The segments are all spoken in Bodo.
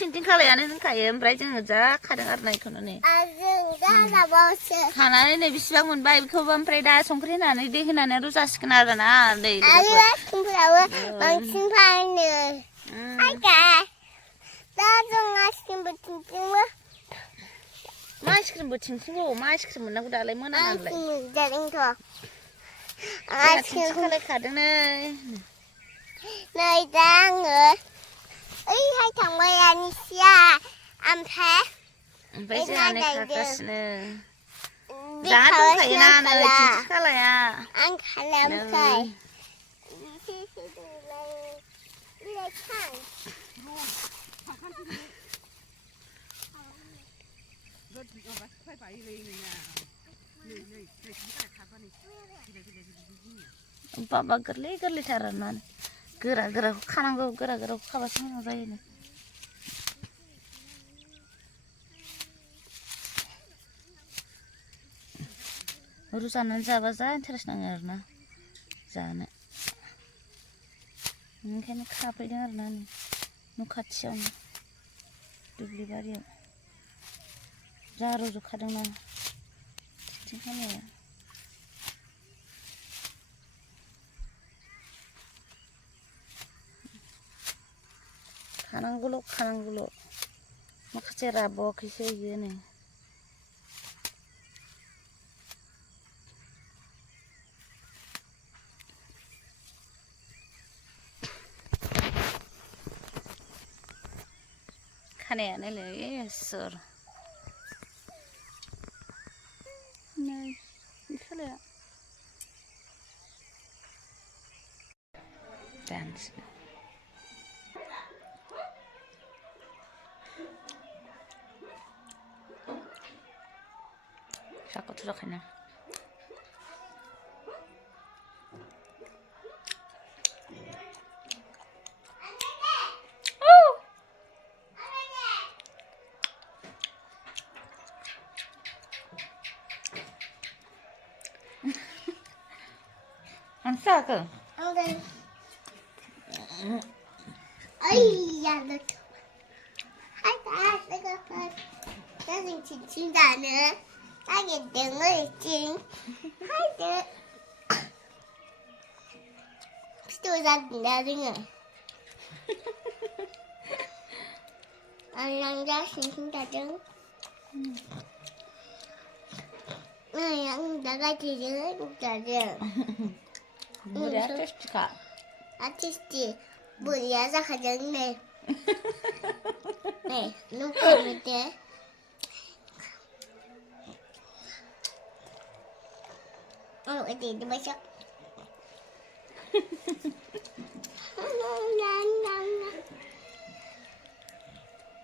팅팅 खालायानो होनखायो ओमफ्राय जोङो जा खादों आरो ना इखौनो नै खानानै नै बेसेबां मोनबाय बेखौबो ओमफ्राय दा संख्रि होनानै दै होनानै रुजासिगोन आरो ना दै आलुआबो बांसिन फानो दा जों आइसक्रिमबो थिंथिंबो मा आइसक्रिमबो थिंथिंबो मा आइसक्रिम मोननांगौ दालाय मोना नालाय मोनजादोंथ' आइसक्रिम खालायखादों नै दा आङो ओइहाय थांबाय आनिसिया ओमफ्राय जोंहा नै खागासिनो जा दंखायोना नै थिंथि खालाया आं खालामसै बाबा गोरलै गोरलैथार आरोना गोरा गोराखौ खानांगौ गोरा गोराखौ खाबासो मोजां जायो रुजानानै जाबा जा इन्टारेस्ट नाङो आरोना जानो ओंखायनो खाफैदों आरोना न' खाथियावनो दुब्लि बारियाव जा रज'खादोंना थिंथिं खालाया खानांगौल' माखासे राबावाखैसो इयो नै खानायानो नै इसोर नै खालाया जानोसै साखौथ' जाखायना Ansa ke? Okay. Ay, look. Hi guys, look at that. That's in Chin Dana. I get the little Hi there. Still that nothing. Anh đang ra xin chúng ta trứng. Anh đã ra thì dưới chúng ta trứng. Murah artis kak. Artis di, buaya sakajeng nih. Nih, lupa deh. Oh, ini dimasak.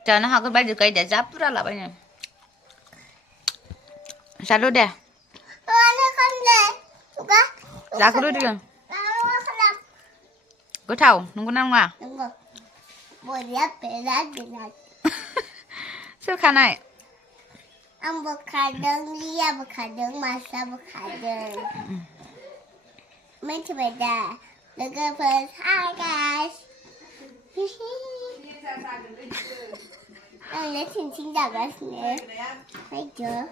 Jangan aku baju kayak dah zapura lah banyak. Satu deh. Mana kan deh? Suka? Laku dulu dulu. Gue tahu, nunggu nangga. Nunggu. Boleh pelat. Suka naik. Avocado, liya avocado, masa avocado. Macam beda. Lwgwpwr. Hi guys. Lihat cincin dah guys ni. Hai jo.